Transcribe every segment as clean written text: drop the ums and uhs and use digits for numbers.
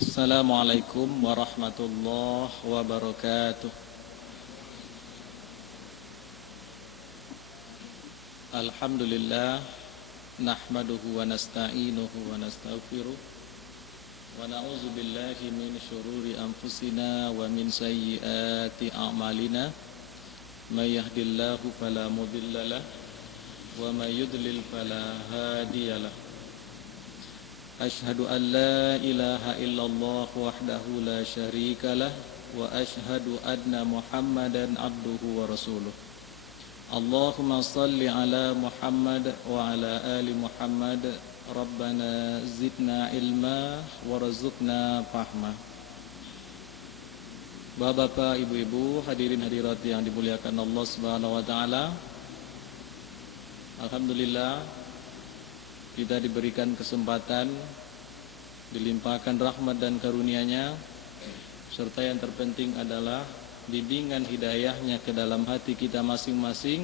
Assalamualaikum warahmatullahi wabarakatuh. Alhamdulillah, nahmaduhu wa nasta'inuhu wa nastaghfiruh wa na'udzu billahi min syururi anfusina wa min sayyiati a'malina. May yahdihillahu fala mudhillalah wa may yudlil fala hadiyalah. Ashhadu an la ilaha illallah wahdahu la syarikalah wa ashhadu anna Muhammadan abduhu wa rasuluh. Allahumma salli ala Muhammad wa ala ali Muhammad. Rabbana zidna ilma warzuqna fahma. Bapak-bapak, ibu-ibu, hadirin hadirat yang dimuliakan Allah Subhanahu wa taala. Alhamdulillah, kita diberikan kesempatan, dilimpahkan rahmat dan karunia-Nya, serta yang terpenting adalah bimbingan hidayahnya ke dalam hati kita masing-masing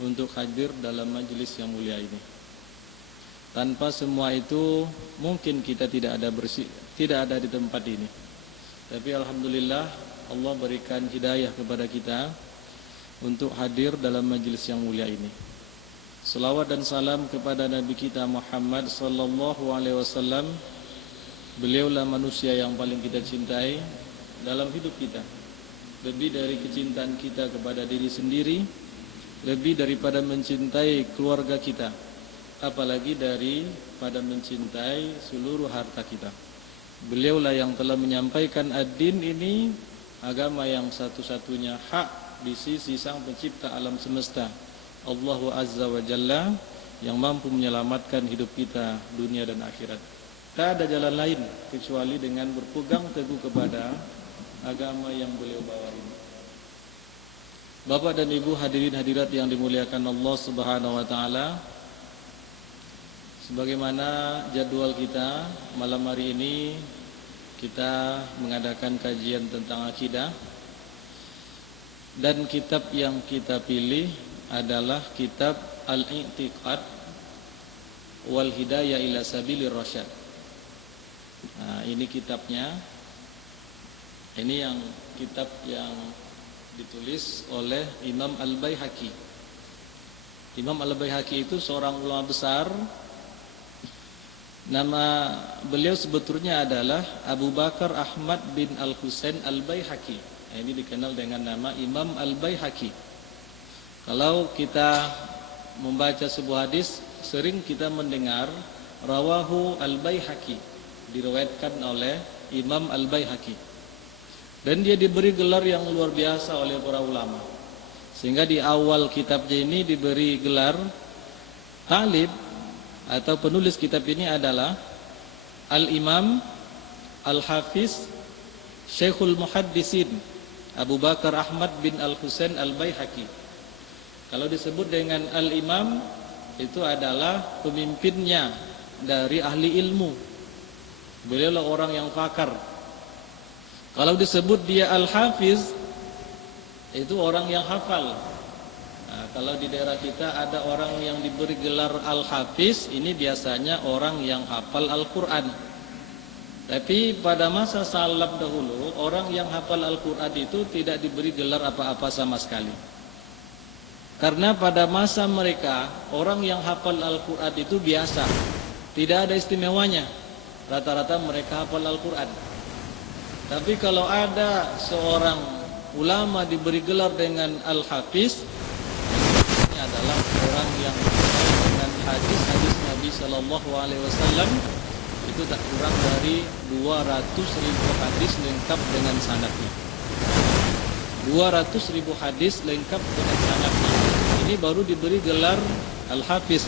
untuk hadir dalam majelis yang mulia ini. Tanpa semua itu mungkin kita tidak ada di tempat ini. Tapi alhamdulillah Allah berikan hidayah kepada kita untuk hadir dalam majelis yang mulia ini. Salawat dan salam kepada Nabi kita Muhammad sallallahu alaihi wasallam. Beliaulah manusia yang paling kita cintai dalam hidup kita. Lebih dari kecintaan kita kepada diri sendiri, lebih daripada mencintai keluarga kita, apalagi daripada mencintai seluruh harta kita. Beliaulah yang telah menyampaikan ad-din ini, agama yang satu-satunya hak di sisi Sang Pencipta alam semesta, Allah Azza wa Jalla, yang mampu menyelamatkan hidup kita dunia dan akhirat. Tak ada jalan lain kecuali dengan berpegang teguh kepada agama yang beliau bawa ini. Bapak dan Ibu hadirin hadirat yang dimuliakan Allah Subhanahu wa taala, sebagaimana jadwal kita malam hari ini, kita mengadakan kajian tentang akidah, dan kitab yang kita pilih adalah kitab Al-I'tiqad wal Hidayah ila Sabilir Rasyad. Nah, ini kitabnya. Ini yang kitab yang ditulis oleh Imam Al-Baihaqi. Imam Al-Baihaqi itu seorang ulama besar. Nama beliau sebetulnya adalah Abu Bakar Ahmad bin Al-Husain Al-Baihaqi. Ini dikenal dengan nama Imam Al-Baihaqi. Kalau kita membaca sebuah hadis, sering kita mendengar rawahu Al-Baihaqi, diriwayatkan oleh Imam Al-Baihaqi. Dan dia diberi gelar yang luar biasa oleh para ulama. Sehingga di awal kitabnya ini diberi gelar, talib atau penulis kitab ini adalah Al-Imam Al-Hafiz Syekhul Muhaddisin Abu Bakar Ahmad bin Al-Husain Al-Baihaqi. Kalau disebut dengan Al-Imam, itu adalah pemimpinnya dari ahli ilmu. Beliaulah orang yang pakar. Kalau disebut dia Al-Hafiz, itu orang yang hafal. Nah, kalau di daerah kita ada orang yang diberi gelar Al-Hafiz, ini biasanya orang yang hafal Al-Quran. Tapi pada masa salaf dahulu, orang yang hafal Al-Quran itu tidak diberi gelar apa-apa sama sekali. Karena pada masa mereka, orang yang hafal Al-Quran itu biasa, tidak ada istimewanya. Rata-rata mereka hafal Al-Quran. Tapi kalau ada seorang ulama diberi gelar dengan Al-Hafiz, ini adalah orang yang hafal dengan hadis-hadis Nabi Sallallahu Alaihi Wasallam, itu tak kurang dari 200.000 hadis lengkap dengan sanadnya. 200.000 hadis lengkap dengan sanadnya. Ini baru diberi gelar Al-Hafiz.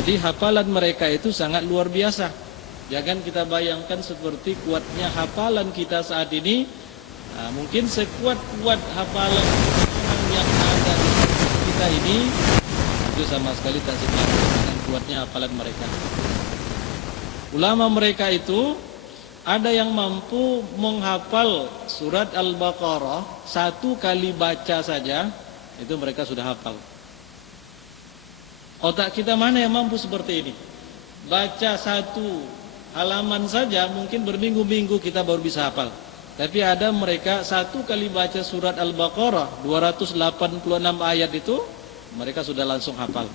Jadi hafalan mereka itu sangat luar biasa. Jangan kita bayangkan seperti kuatnya hafalan kita saat ini. Nah, mungkin sekuat-kuat hafalan orang yang ada di kita ini, itu sama sekali tak sejalan dengan kuatnya hafalan mereka. Ulama mereka itu ada yang mampu menghafal surat Al-Baqarah 1 kali baca saja, itu mereka sudah hafal. Otak kita mana yang mampu seperti ini? Baca 1 halaman saja mungkin berminggu-minggu kita baru bisa hafal. Tapi ada mereka satu kali baca surat Al-Baqarah 286 ayat itu mereka sudah langsung hafal.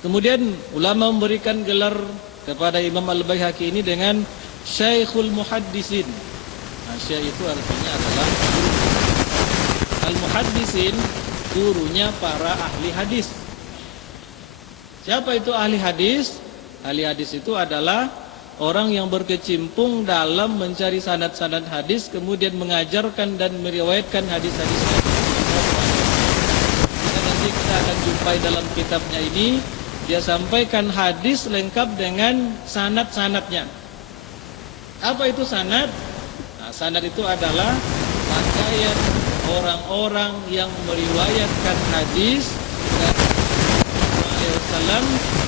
Kemudian ulama memberikan gelar kepada Imam Al-Baihaqi ini dengan Syekhul Muhaddisin. Nah, Syekh itu artinya adalah guru. Al-Muhaddisin gurunya para ahli hadis. Siapa itu ahli hadis? Ahli hadis itu adalah orang yang berkecimpung dalam mencari sanad-sanad hadis, kemudian mengajarkan dan meriwayatkan hadis-hadis Nabi. Nanti kita akan jumpai dalam kitabnya ini, dia sampaikan hadis lengkap dengan sanad-sanadnya. Apa itu sanad? Nah, sanad itu adalah rangkaian orang-orang yang meriwayatkan hadis dari Rasulullah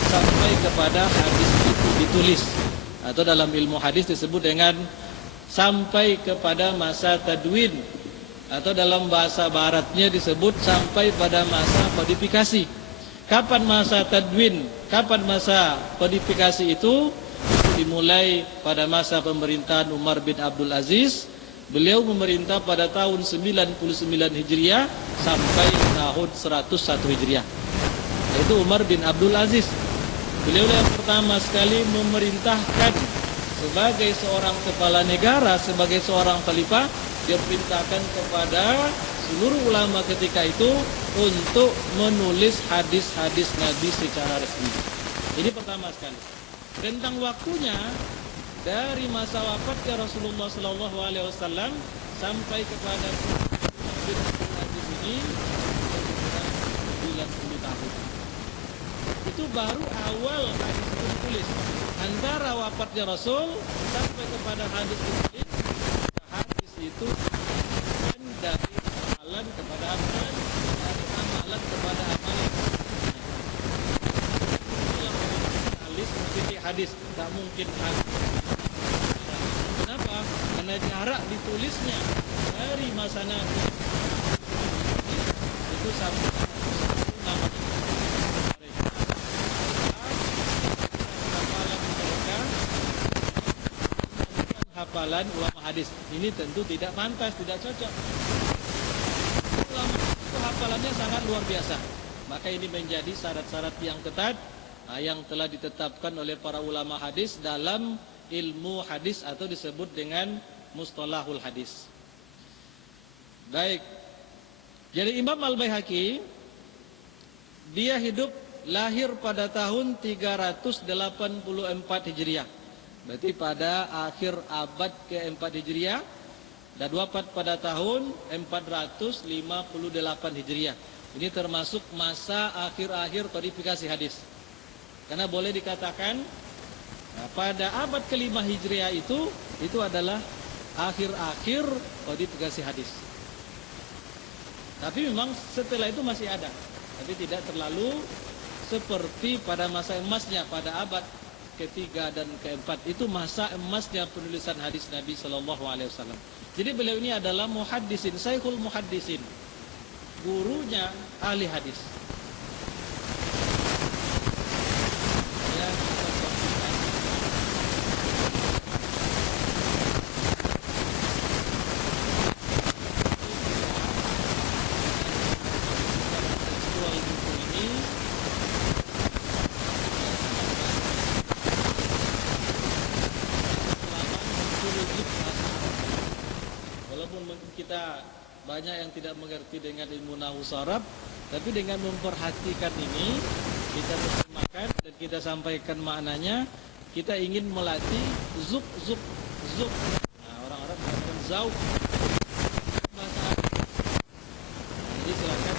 sampai kepada hadis itu ditulis, atau dalam ilmu hadis disebut dengan sampai kepada masa tadwin, atau dalam bahasa baratnya disebut sampai pada masa kodifikasi. Kapan masa tadwin, kapan masa kodifikasi itu dimulai pada masa pemerintahan Umar bin Abdul Aziz. Beliau memerintah pada tahun 99 Hijriah sampai tahun 101 Hijriah. Itu Umar bin Abdul Aziz. Beliau yang pertama sekali memerintahkan sebagai seorang kepala negara, sebagai seorang khalifah, dia perintahkan kepada seluruh ulama ketika itu untuk menulis hadis-hadis Nabi secara resmi. Ini pertama sekali. Tentang waktunya dari masa wafatnya Rasulullah SAW sampai kepada hadis ini 90 tahun. Itu baru awal hadis itu ditulis. Antara wafatnya Rasul sampai kepada hadis ditulis, hadis itu dari amalan kepada amalan, dari amalan kepada amalan. Hadis tak mungkin hadis. Kenapa? Karena jarak ditulisnya dari masa Nabi itu sampai hafalan ulama hadis ini tentu tidak pantas, tidak cocok. Ulama itu hafalannya sangat luar biasa. Maka ini menjadi syarat-syarat yang ketat yang telah ditetapkan oleh para ulama hadis dalam ilmu hadis atau disebut dengan mustalahul hadis. Baik. Jadi Imam Al-Baihaqi dia hidup lahir pada tahun 384 Hijriah. Berarti pada akhir abad ke-4 Hijriah dan wafat pada tahun 458 Hijriah. Ini termasuk masa akhir-akhir kodifikasi hadis. Karena boleh dikatakan pada abad ke-5 Hijriah itu adalah akhir-akhir kodifikasi hadis. Tapi memang setelah itu masih ada, tapi tidak terlalu seperti pada masa emasnya pada abad ke-3 dan ke-4. Itu masa emasnya penulisan hadis Nabi Shallallahu Alaihi Wasallam. Jadi beliau ini adalah muhaddisin, Syekhul Muhaddisin, gurunya ahli hadis. Banyak yang tidak mengerti dengan ilmu nahwu sharaf, tapi dengan memperhatikan ini kita terjemahkan dan kita sampaikan maknanya. Kita ingin melatih zuk. Nah, orang-orang mengatakan zauk. Jadi silakan.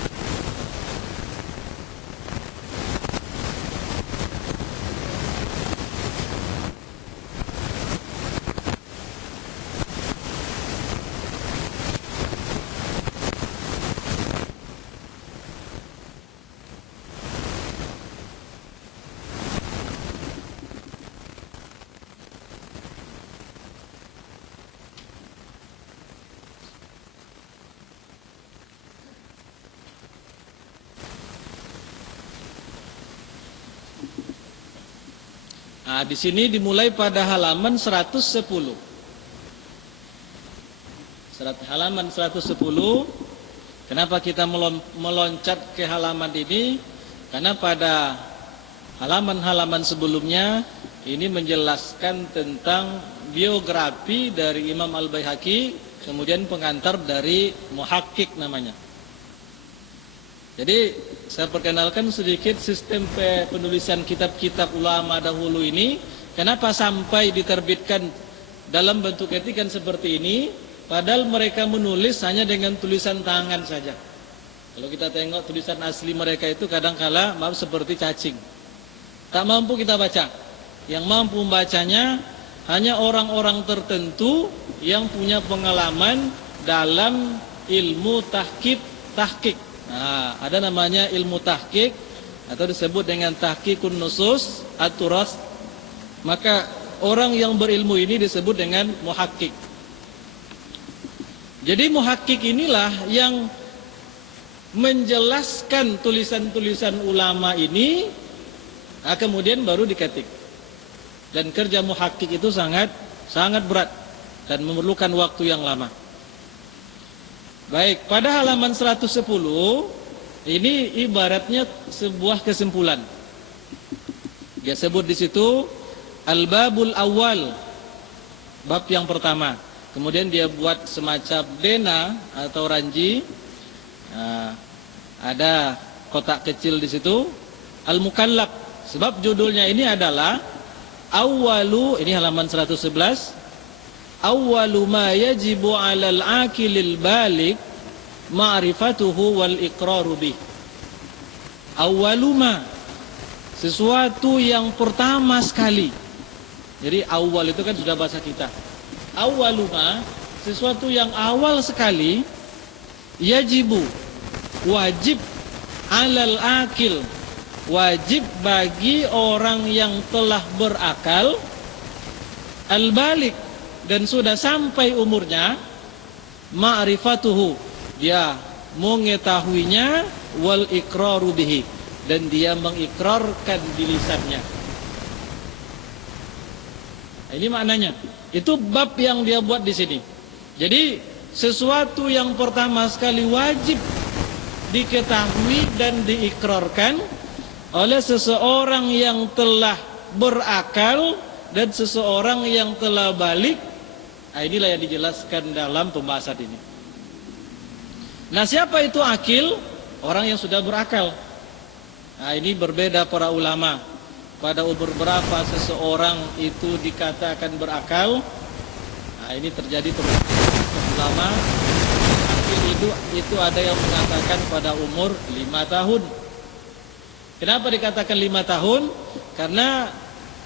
Nah, di sini dimulai pada halaman 110. Halaman 110. Kenapa kita meloncat ke halaman ini? Karena pada halaman-halaman sebelumnya ini menjelaskan tentang biografi dari Imam Al-Baihaqi, kemudian pengantar dari muhakkik namanya. Jadi saya perkenalkan sedikit sistem penulisan kitab-kitab ulama dahulu ini. Kenapa sampai diterbitkan dalam bentuk ketikan seperti ini? Padahal mereka menulis hanya dengan tulisan tangan saja. Kalau kita tengok tulisan asli mereka itu kadang-kala seperti cacing. Tak mampu kita baca. Yang mampu membacanya hanya orang-orang tertentu yang punya pengalaman dalam ilmu tahqiq. Nah, ada namanya ilmu tahqiq atau disebut dengan tahqiqun nusus at-turas. Maka orang yang berilmu ini disebut dengan muhakkik. Jadi muhakkik inilah yang menjelaskan tulisan-tulisan ulama ini, kemudian baru diketik. Dan kerja muhakkik itu sangat berat dan memerlukan waktu yang lama. Baik, pada halaman 110 ini ibaratnya sebuah kesimpulan. Dia sebut di situ al-babul awal, bab yang pertama. Kemudian dia buat semacam dena atau ranji. Nah, ada kotak kecil di situ. Al-Mukallaf. Sebab judulnya ini adalah ini halaman 111. Awwalu ma yajibu 'alal 'aqilil baligh ma'rifatuhu wal iqraru bih. Awwalu ma, sesuatu yang pertama sekali. Jadi awal itu kan sudah bahasa kita. Awaluma, sesuatu yang awal sekali, yajibu, wajib, alal akil, wajib bagi orang yang telah berakal, al-balik, dan sudah sampai umurnya, ma'rifatuhu, dia mengetahuinya, wal iqraru bihi, dan dia mengikrarkan di lisannya. Ini maknanya. Itu bab yang dia buat di sini. Jadi sesuatu yang pertama sekali wajib diketahui dan diikrarkan oleh seseorang yang telah berakal dan seseorang yang telah balik. Nah, inilah yang dijelaskan dalam pembahasan ini. Nah, siapa itu akil? Orang yang sudah berakal. Nah, ini berbeda para ulama. Pada umur berapa seseorang itu dikatakan berakal? Nah, ini terjadi terus ulama. Akil itu ada yang mengatakan pada umur 5 tahun. Kenapa dikatakan 5 tahun? Karena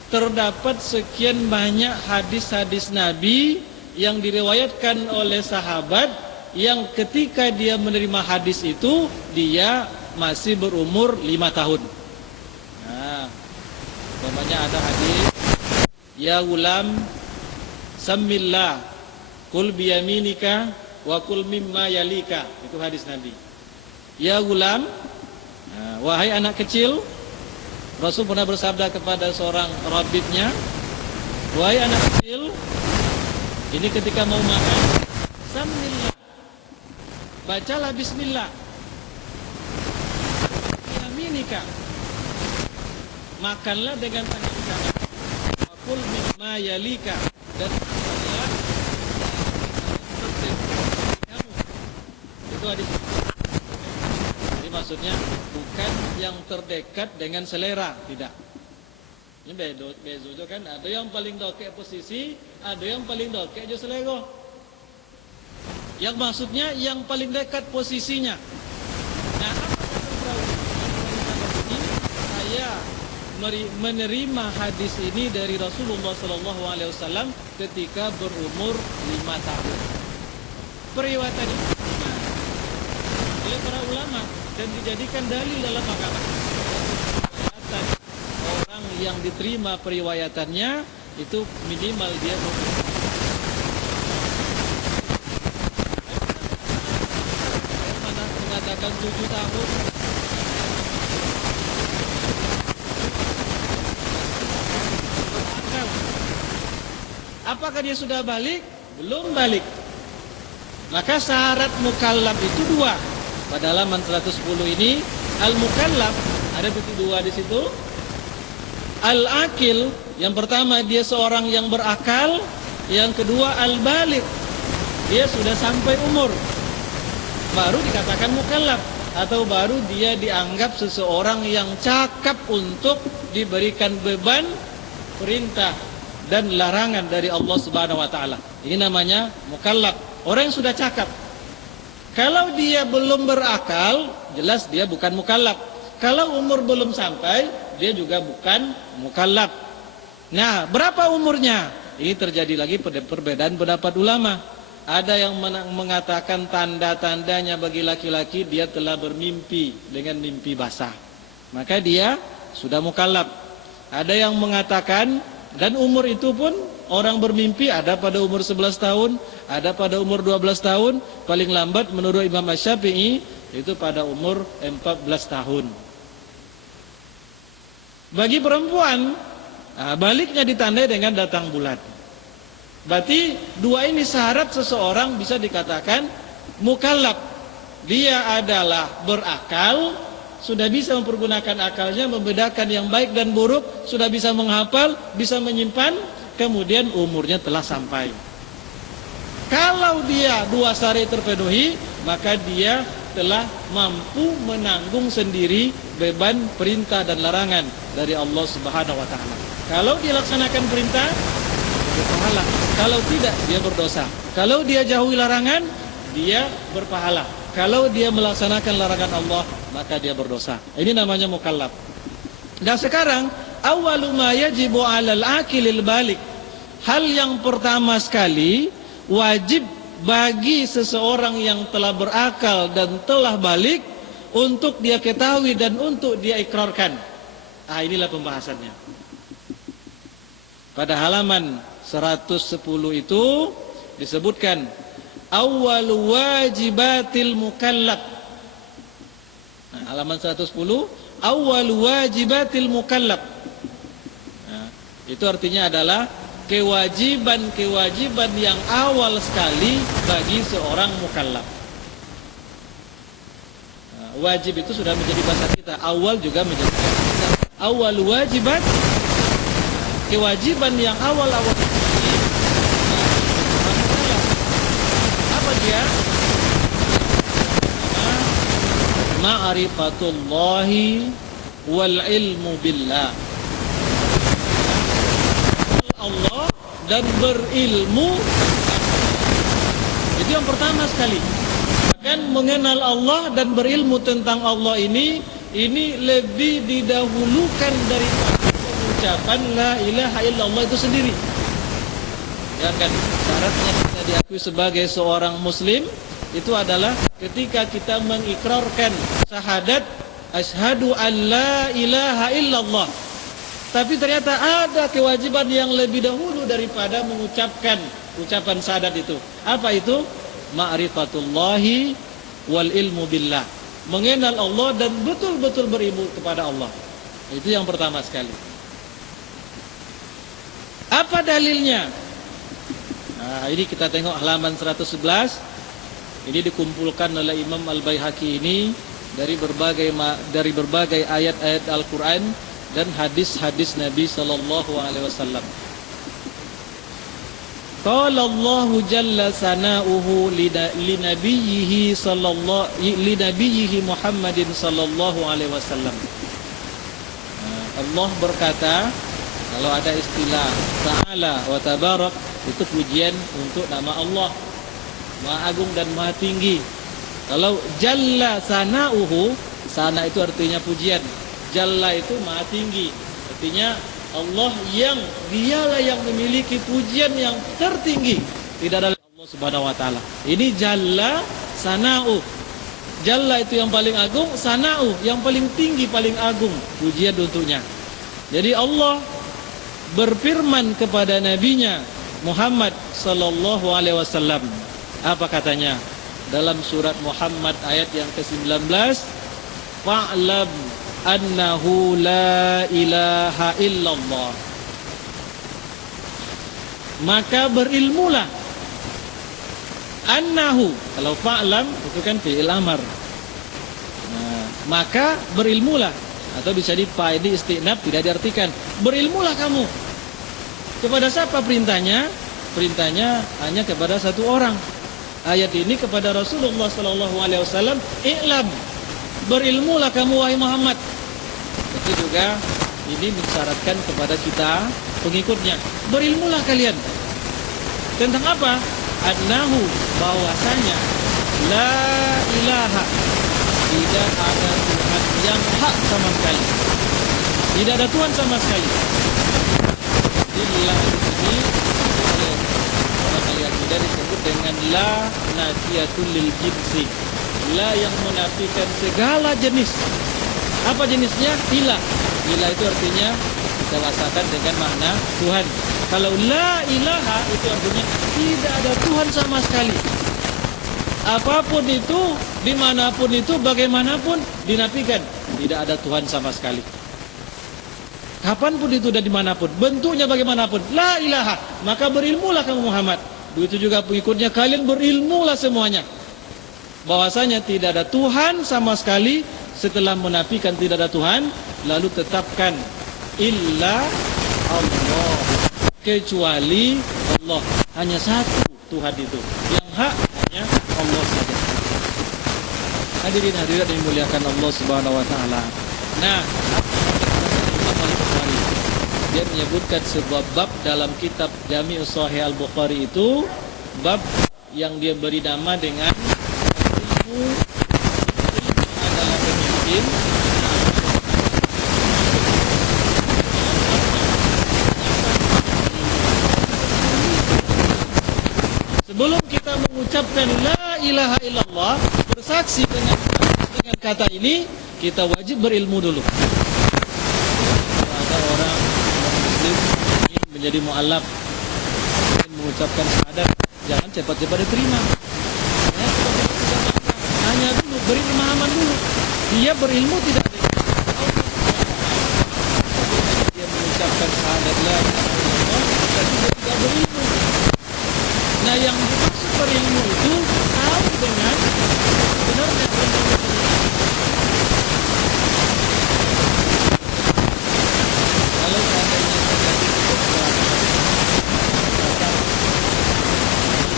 terdapat sekian banyak hadis-hadis Nabi yang diriwayatkan oleh sahabat yang ketika dia menerima hadis itu dia masih berumur 5 tahun. Nah, umpamanya ada hadis, ya gulam sammillah kul biyaminika wa kul mimma yalika. Itu hadis Nabi. Ya gulam, wahai anak kecil, Rasul pernah bersabda kepada seorang rabibnya, wahai anak kecil, ini ketika mau makan, sammillah, bacalah bismillah, biyaminika, makanlah dengan tangan kanan, wa kul mimma yalika, dan makanlah kamu. Itu hadis. Jadi maksudnya bukan yang terdekat dengan selera, tidak. Ini bezo kan, ada yang paling dokek posisi, ada yang paling dokek jo selera. Yang maksudnya yang paling dekat posisinya. Nah, apa kata perawi ini? Saya menerima hadis ini dari Rasulullah SAW ketika berumur 5 tahun. Periwayatan ini oleh para ulama dan dijadikan dalil dalam agama. Orang yang diterima periwayatannya itu minimal dia mengatakan 7 tahun. Apakah dia sudah balik? Belum balik. Maka syarat mukallaf itu dua. Pada halaman 110 ini, al-mukallaf ada titik dua di situ. Al-akil, yang pertama dia seorang yang berakal, yang kedua al-baligh, dia sudah sampai umur, baru dikatakan mukallaf, atau baru dia dianggap seseorang yang cakap untuk diberikan beban perintah dan larangan dari Allah Subhanahu wa taala. Ini namanya mukallaf, orang yang sudah cakap. Kalau dia belum berakal, jelas dia bukan mukallaf. Kalau umur belum sampai, dia juga bukan mukallaf. Nah, berapa umurnya? Ini terjadi lagi perbedaan pendapat ulama. Ada yang mengatakan tanda-tandanya bagi laki-laki dia telah bermimpi dengan mimpi basah, maka dia sudah mukallaf. Ada yang mengatakan, dan umur itu pun orang bermimpi ada pada umur 11 tahun, ada pada umur 12 tahun, paling lambat menurut Imam Asy-Syafi'i itu pada umur 14 tahun. Bagi perempuan, baliknya ditandai dengan datang bulan. Berarti dua ini syarat seseorang bisa dikatakan mukallaf. Dia adalah berakal, sudah bisa mempergunakan akalnya, membedakan yang baik dan buruk, sudah bisa menghafal, bisa menyimpan, kemudian umurnya telah sampai. Kalau dia dua syarat terpenuhi, maka dia telah mampu menanggung sendiri beban perintah dan larangan dari Allah Subhanahu wa taala. Kalau dia laksanakan perintah, berpahala. Kalau tidak, dia berdosa. Kalau dia jauhi larangan, dia berpahala. Kalau dia melaksanakan larangan Allah, maka dia berdosa. Ini namanya mukallaf. Dan sekarang, awwalu ma yajibu 'alal aqilil balik. Hal yang pertama sekali wajib bagi seseorang yang telah berakal dan telah balik untuk dia ketahui dan untuk dia ikrarkan. Inilah pembahasannya. Pada halaman 110 itu disebutkan awwal wajibatil mukallaf. Halaman 110 awwal wajibatil mukallaf. Itu artinya adalah kewajiban-kewajiban yang awal sekali bagi seorang mukallaf. Wajib itu sudah menjadi bahasa kita, awal juga menjadi bahasa kita. Awal wajibat, kewajiban yang awal-awal sekali. Apa dia? Ma'rifatullahi wal ilmu billah. Allah dan berilmu. Itu yang pertama sekali. Bahkan mengenal Allah dan berilmu tentang Allah ini lebih didahulukan daripada pengucapan la ilaha illallah itu sendiri. Ya kan, syaratnya kita diakui sebagai seorang muslim itu adalah ketika kita mengikrarkan syahadat asyhadu an la ilaha illallah. Tapi ternyata ada kewajiban yang lebih dahulu daripada mengucapkan ucapan syahadat itu. Apa itu? Ma'rifatullahi wal ilmu billah. Mengenal Allah dan betul-betul berilmu kepada Allah. Itu yang pertama sekali. Apa dalilnya? Ini kita tengok halaman 111. Ini dikumpulkan oleh Imam Al-Baihaqi ini dari berbagai ayat-ayat Al-Quran dan hadis-hadis Nabi sallallahu alaihi wasallam. Qala Allah jalla sana'uhu li nabiyhi Muhammadin sallallahu alaihi wasallam. Allah berkata, kalau ada istilah ta'ala wa tabarak, itu pujian untuk nama Allah, Maha Agung dan Maha Tinggi. Kalau jalla sana'uhu, sana itu artinya pujian, Jalla itu maha tinggi. Artinya Allah yang dialah yang memiliki pujian yang tertinggi. Tidak ada Allah Subhanahu wa taala. Ini Jalla sana'u. Jalla itu yang paling agung, sana'u yang paling tinggi, paling agung pujian untuknya. Jadi Allah berfirman kepada nabinya Muhammad sallallahu alaihi wasallam. Apa katanya? Dalam surat Muhammad ayat yang ke-19, fa'lam annahu la ilaha illallah. maka berilmulah. Annahu, kalau fa'lam itu kan fi'il amar. Nah, maka berilmulah, atau bisa dipaidi istinab, tidak diartikan. Berilmulah kamu. Kepada siapa perintahnya? Perintahnya hanya kepada satu orang. Ayat ini kepada Rasulullah SAW. I'lam, berilmulah kamu wahai Muhammad. Itu juga ini mensyaratkan kepada kita pengikutnya. Berilmulah kalian. Tentang apa? Annahu, bahwasanya la ilaha, tidak ada Tuhan yang hak sama sekali. Tidak ada Tuhan sama sekali. Illa ini orang alias tidak disebut dengan la nafiyatul lil jinsi. La yang menafikan segala jenis. Apa jenisnya? Ilah. Ilah itu artinya kita bahasakan dengan makna Tuhan. Kalau la ilaha itu artinya tidak ada Tuhan sama sekali. Apapun itu, dimanapun itu, bagaimanapun dinafikan. Tidak ada Tuhan sama sekali. Kapanpun itu dan dimanapun, bentuknya bagaimanapun, la ilaha, maka berilmulah kamu Muhammad. Begitu juga pengikutnya, kalian berilmulah semuanya. Bahwasanya tidak ada Tuhan sama sekali. Setelah menafikan tidak ada Tuhan, lalu tetapkan illa Allah, kecuali Allah. Hanya satu Tuhan itu, yang hak hanya Allah saja. Hadirin hadirat yang dimuliakan Allah Subhanahu wa taala. Nah, dia menyebutkan sebuah bab dalam kitab Jami' Sahih Al-Bukhari itu, bab yang dia beri nama dengan ilmu adalah pemimpin. Sebelum kita mengucapkan la ilaha illallah, bersaksi dengan kata ini, kita wajib berilmu dulu. Ada orang muslim ingin menjadi mu'alaf, ingin mengucapkan syahadat, jangan cepat-cepat diterima. Hanya dulu, beri pemahaman dulu. Dia berilmu tidak ada. Dia mengucapkan syahadat la ilaha illallah, tapi dia tidak berilmu. Nah, yang dimaksud berilmu itu tahu dengan benarnya. Kalau seandainya terjadi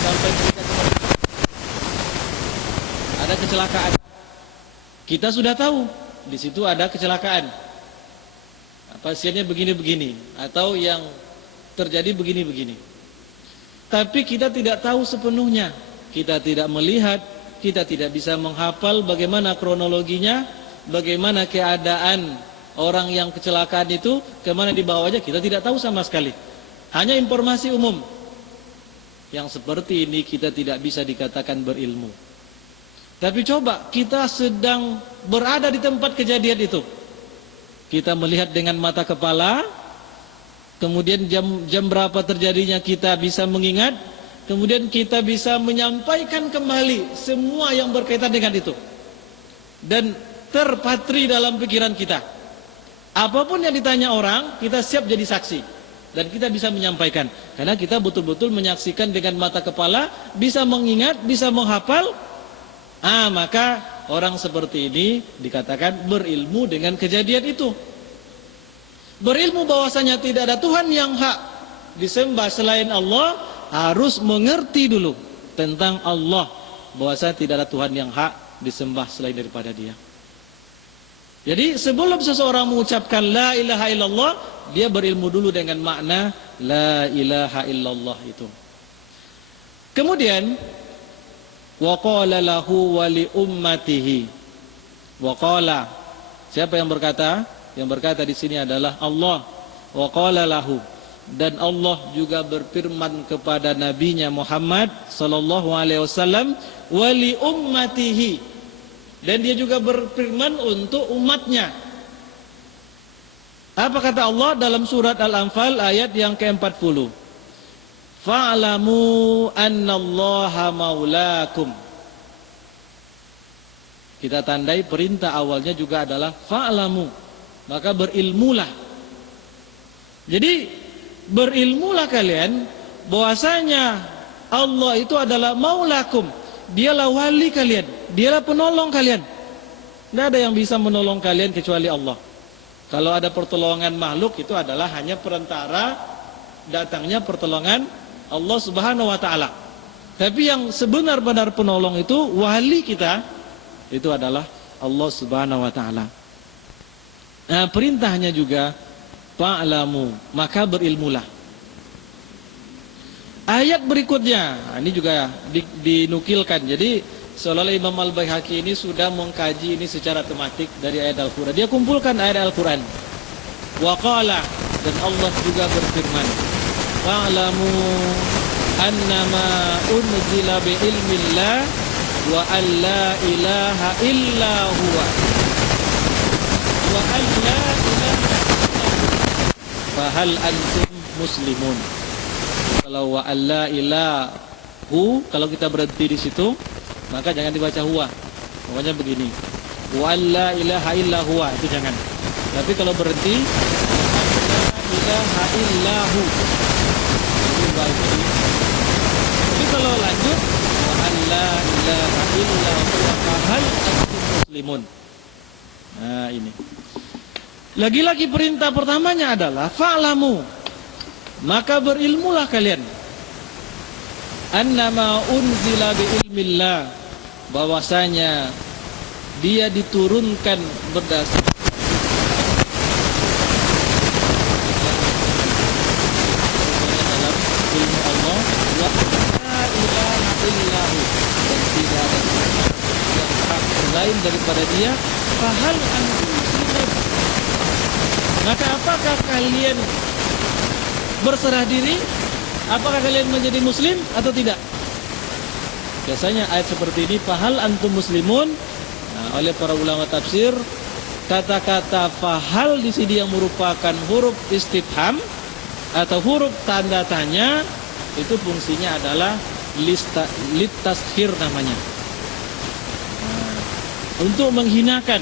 sampai ada kecelakaan, kita sudah tahu di situ ada kecelakaan. Pasiennya begini-begini, atau yang terjadi begini-begini. Tapi kita tidak tahu sepenuhnya. Kita tidak melihat, kita tidak bisa menghafal bagaimana kronologinya, bagaimana keadaan orang yang kecelakaan itu, kemana dibawanya, kita tidak tahu sama sekali. Hanya informasi umum. Yang seperti ini kita tidak bisa dikatakan berilmu. Tapi coba, kita sedang berada di tempat kejadian itu. Kita melihat dengan mata kepala, kemudian jam berapa terjadinya kita bisa mengingat, kemudian kita bisa menyampaikan kembali semua yang berkaitan dengan itu, dan terpatri dalam pikiran kita. Apapun yang ditanya orang, kita siap jadi saksi, dan kita bisa menyampaikan, karena kita betul-betul menyaksikan dengan mata kepala, bisa mengingat, bisa menghafal. Maka orang seperti ini dikatakan berilmu dengan kejadian itu. Berilmu bahwasanya tidak ada Tuhan yang hak disembah selain Allah, harus mengerti dulu tentang Allah, bahwasanya tidak ada Tuhan yang hak disembah selain daripada Dia. Jadi sebelum seseorang mengucapkan la ilaha illallah, dia berilmu dulu dengan makna la ilaha illallah itu. Kemudian wa qala lahu wa li ummatihi. Wa qala, siapa yang berkata? Yang berkata di sini adalah Allah. Wa qala lahu, dan Allah juga berfirman kepada nabinya Muhammad sallallahu alaihi wasallam, wa li ummatihi, dan dia juga berfirman untuk umatnya. Apa kata Allah dalam surat Al-Anfal ayat yang ke-40? Fa'lamu annallaha maulakum. Kita tandai perintah awalnya juga adalah fa'lamu, maka berilmulah. Jadi berilmulah kalian bahwasanya Allah itu adalah maulakum, dialah wali kalian, dialah penolong kalian. Tidak ada yang bisa menolong kalian kecuali Allah. Kalau ada pertolongan makhluk itu adalah hanya perantara datangnya pertolongan Allah Subhanahu wa taala. Tapi yang sebenar-benar penolong itu wali kita itu adalah Allah Subhanahu wa taala. Nah, perintahnya juga fa'lamu, maka berilmulah. Ayat berikutnya, ini juga dinukilkan. Jadi seolah-olah Imam Al-Baihaqi ini sudah mengkaji ini secara tematik dari ayat Al-Quran. Dia kumpulkan ayat Al-Quran. Wa qala, dan Allah juga berfirman, fa'lamu annama unzila bi'ilmillah wa an la ilaha illa huwa wa an la ilaha illa fahal antum muslimun. Kalau wa an la ilahu, kalau kita berhenti di situ maka jangan dibaca huwa. Pokoknya begini, wa an la ilaha illa huwa, itu jangan. Tapi kalau berhenti wa an la ilaha illahu, itu baik. Tapi kalau lanjut wa an la ilaha illa huwa fahal antum muslimun. Nah, ini. Lagi-lagi perintah pertamanya adalah fa'lamu, maka berilmulah kalian. Annama unzila bi'ilmillah, bahwasanya dia diturunkan berdasarkan dalam ilmu Allah, wa la ilaha illahu, dan tidak ada yang hak lain daripada dia. Fahal antum muslimun, maka apakah kalian berserah diri? Apakah kalian menjadi muslim atau tidak? Biasanya ayat seperti ini, fahal antum muslimun. Nah, oleh para ulama tafsir, kata-kata fahal di sini yang merupakan huruf istifham atau huruf tanda tanya, itu fungsinya adalah litashir namanya. Nah, untuk menghinakan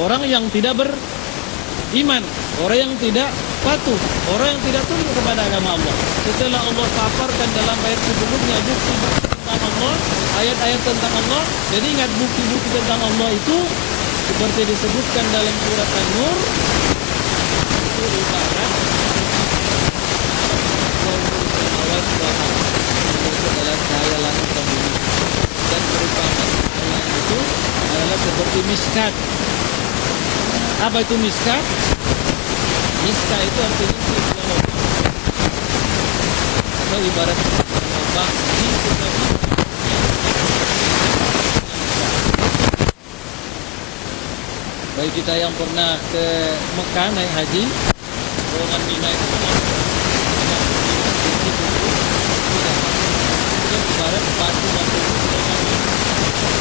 orang yang tidak beriman, orang yang tidak patuh, orang yang tidak tunduk kepada agama Allah. Setelah Allah paparkan dalam ayat sebelumnya bukti tentang Allah, ayat-ayat tentang Allah, jadi ingat bukti-bukti tentang Allah itu seperti disebutkan dalam surat An-Nur, itu ibarat itu adalah cahaya langit dan bumi, dan perumpamaan itu adalah seperti miskat. Apa itu miskat? Miskat itu artinya atau ibarat lubang di tetapi bagi kita yang pernah ke Mekah naik haji, rombongan Mina itu ibarat batu-batu.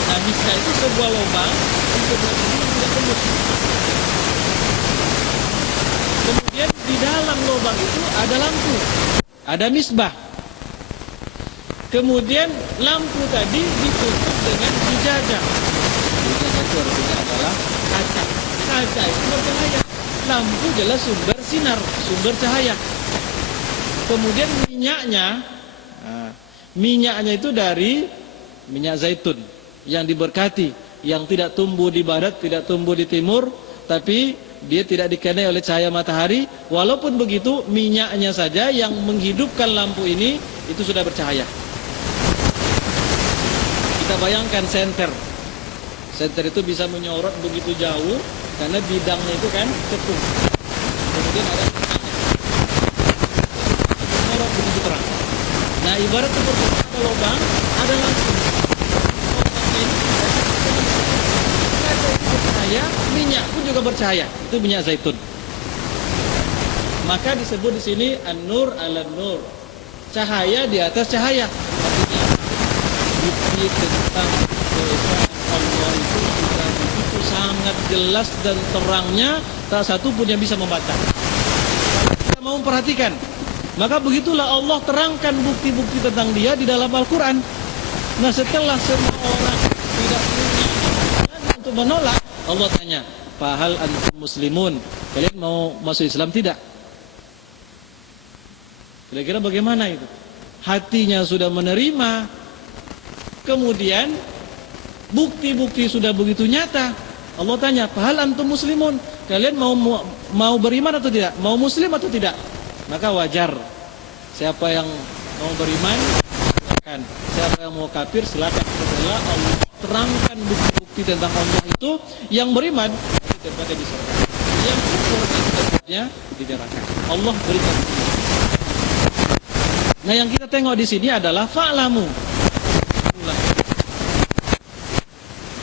Nah, miskat itu sebuah lubang di sebelah sini tidak tembus. Kemudian di dalam lubang itu ada lampu, ada misbah. Kemudian lampu tadi ditutup dengan zujajah. Zujajah itu artinya adalah kaca. Kaca itu bercahaya. Lampu jelas sumber sinar, sumber cahaya. Kemudian minyaknya itu dari minyak zaitun yang diberkati, yang tidak tumbuh di barat, tidak tumbuh di timur, tapi dia tidak dikenai oleh cahaya matahari. Walaupun begitu, minyaknya saja yang menghidupkan lampu ini itu sudah bercahaya. Kita bayangkan senter itu bisa menyorot begitu jauh karena bidangnya itu kan cekung. Kemudian ada menyorot begitu terang. Nah, ibarat seperti ada lubang, ada lampu. Bercahaya, minyak pun juga bercahaya. Itu minyak zaitun. Maka disebut di sini an-nur ala nur. Cahaya di atas cahaya. Artinya bukti tentang keesaan Allah itu sudah begitu sangat jelas dan terangnya, tak satu pun yang bisa membaca. Kita mau memperhatikan, maka begitulah Allah terangkan bukti-bukti tentang Dia di dalam Al-Quran. Nah, setelah semua orang tidak punya untuk menolak, Allah tanya, fahal antum muslimun, kalian mau masuk Islam tidak? Kira-kira bagaimana itu? hatinya sudah menerima, kemudian bukti-bukti sudah begitu nyata. Allah tanya, "Fahal antum muslimun?" Kalian mau beriman atau tidak? Mau muslim atau tidak? Maka wajar. Siapa yang mau beriman, silakan. Siapa yang mau kafir, silakan. Setelah Allah terangkan bukti-bukti tentang Allah itu, yang beriman tempatnya di surga, yang kufur tempatnya di neraka. Allah berikan. Nah, yang kita tengok di sini adalah fa'lamu.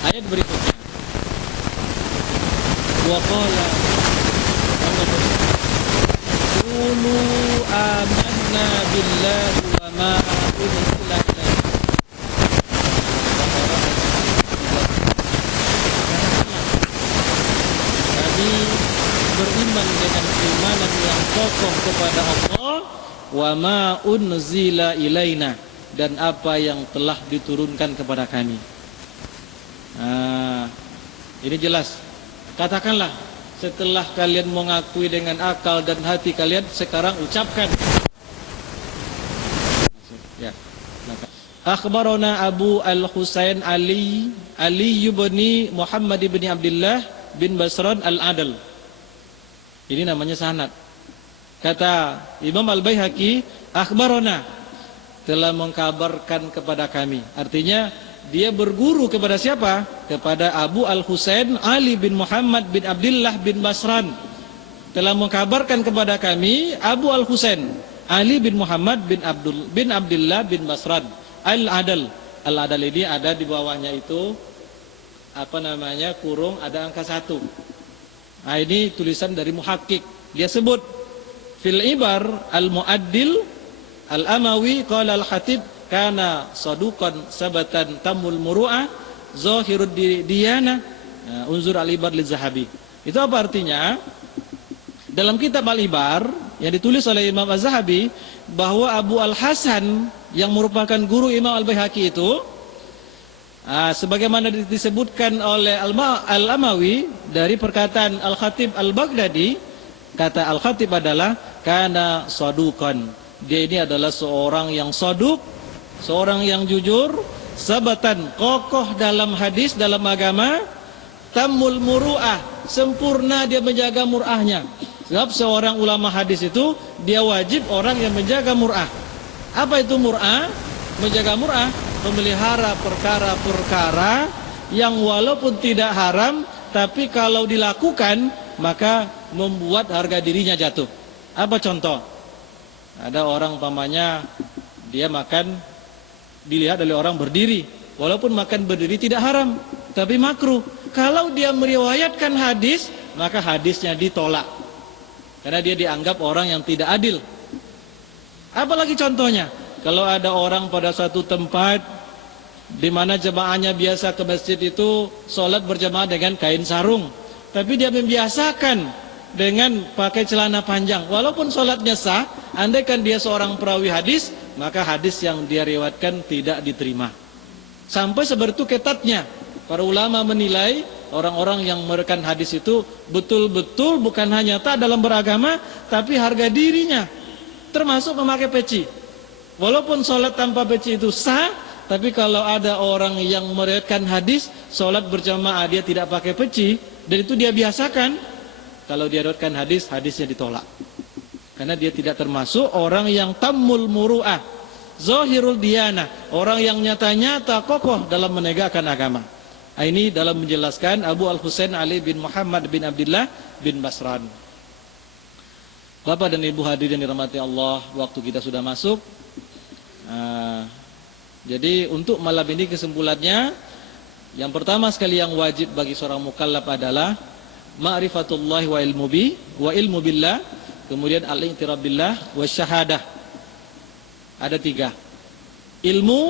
Ayat berikutnya. Wa qala qulu amanna billahi wa ma unzila ilaina. Kami beriman dengan keimanan yang kokoh kepada Allah, wa ma unzila ilaina, dan apa yang telah diturunkan kepada kami. Nah, ini jelas. Katakanlah, setelah kalian mengakui dengan akal dan hati kalian, sekarang ucapkan. Ya. Akhbarana Abu Al-Husain Ali ibni Muhammad ibni Abdullah bin Basran Al-Adal. Ini namanya sanad. Kata Imam Al-Baihaqi, akhbarana, telah mengkabarkan kepada kami. Artinya dia berguru kepada siapa? Kepada Abu Al-Husain Ali bin Muhammad bin Abdullah bin Basran. Telah mengkabarkan kepada kami Abu Al-Husain Ali bin Muhammad bin Abdullah bin Basran Al-Adal. Al-Adal ini ada di bawahnya itu kurung, ada angka 1. Nah, ini tulisan dari muhakkik. Dia sebut fil ibar al-muaddil al-amawi qala al-khatib kana saduqan sabatan tamul muru'ah zahirud diyana. Unzur al-ibar liz-Zahabi. Itu apa artinya? Dalam kitab al-Ibar yang ditulis oleh Imam Az-Zahabi, bahwa Abu Al-Hasan yang merupakan guru Imam Al-Baihaqi itu, sebagaimana disebutkan oleh Al-Amawi dari perkataan Al-Khatib Al-Baghdadi, kata Al-Khatib adalah kana saduqan. Dia ini adalah seorang yang saduk, seorang yang jujur, sabatan, kokoh dalam hadis, dalam agama, tamul muru'ah, sempurna dia menjaga mur'ahnya. Sebab seorang ulama hadis itu dia wajib orang yang menjaga mur'ah. Apa itu mur'ah? Menjaga mur'ah, memelihara perkara-perkara yang walaupun tidak haram, tapi kalau dilakukan maka membuat harga dirinya jatuh. Apa contoh? Ada orang umpamanya dia makan, dilihat oleh orang berdiri, walaupun makan berdiri tidak haram, tapi makruh. Kalau dia meriwayatkan hadis, maka hadisnya ditolak, karena dia dianggap orang yang tidak adil. Apalagi contohnya, kalau ada orang pada suatu tempat di mana jemaahnya biasa ke masjid itu sholat berjamaah dengan kain sarung, tapi dia membiasakan dengan pakai celana panjang, walaupun sholatnya sah, andaikan dia seorang perawi hadis, maka hadis yang dia riwayatkan tidak diterima. Sampai seperti itu ketatnya para ulama menilai orang-orang yang merekan hadis itu betul-betul bukan hanya tak dalam beragama, tapi harga dirinya, termasuk memakai peci. Walaupun sholat tanpa peci itu sah, tapi kalau ada orang yang meriwayatkan hadis sholat berjamaah dia tidak pakai peci, dan itu dia biasakan, kalau dia riwayatkan hadis, hadisnya ditolak, karena dia tidak termasuk orang yang tammul muru'ah, zahirul diyana, orang yang nyata-nyata kokoh dalam menegakkan agama. Ini dalam menjelaskan Abu Al-Husain Ali bin Muhammad bin Abdullah bin Basran. Bapak dan Ibu hadirin yang dirahmati Allah, waktu kita sudah masuk. Jadi untuk malam ini kesimpulannya, yang pertama sekali yang wajib bagi seorang mukallaf adalah ma'rifatullah wa ilmu billah, kemudian al-i'tiraf billah wa syahadah. Ada 3. Ilmu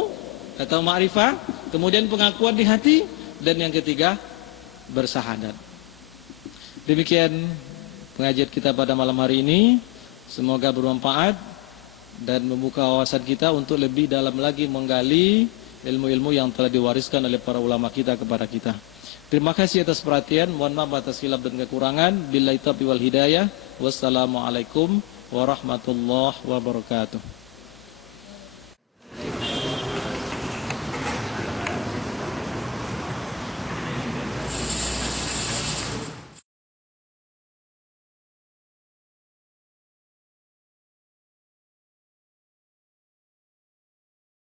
atau ma'rifah, kemudian pengakuan di hati, dan yang ketiga bersahadat. Demikian pengajian kita pada malam hari ini. Semoga bermanfaat dan membuka wawasan kita untuk lebih dalam lagi menggali ilmu-ilmu yang telah diwariskan oleh para ulama kita kepada kita. Terima kasih atas perhatian. Mohon maaf atas khilaf dan kekurangan. Billahi taufiq wal hidayah. Wassalamualaikum warahmatullahi wabarakatuh.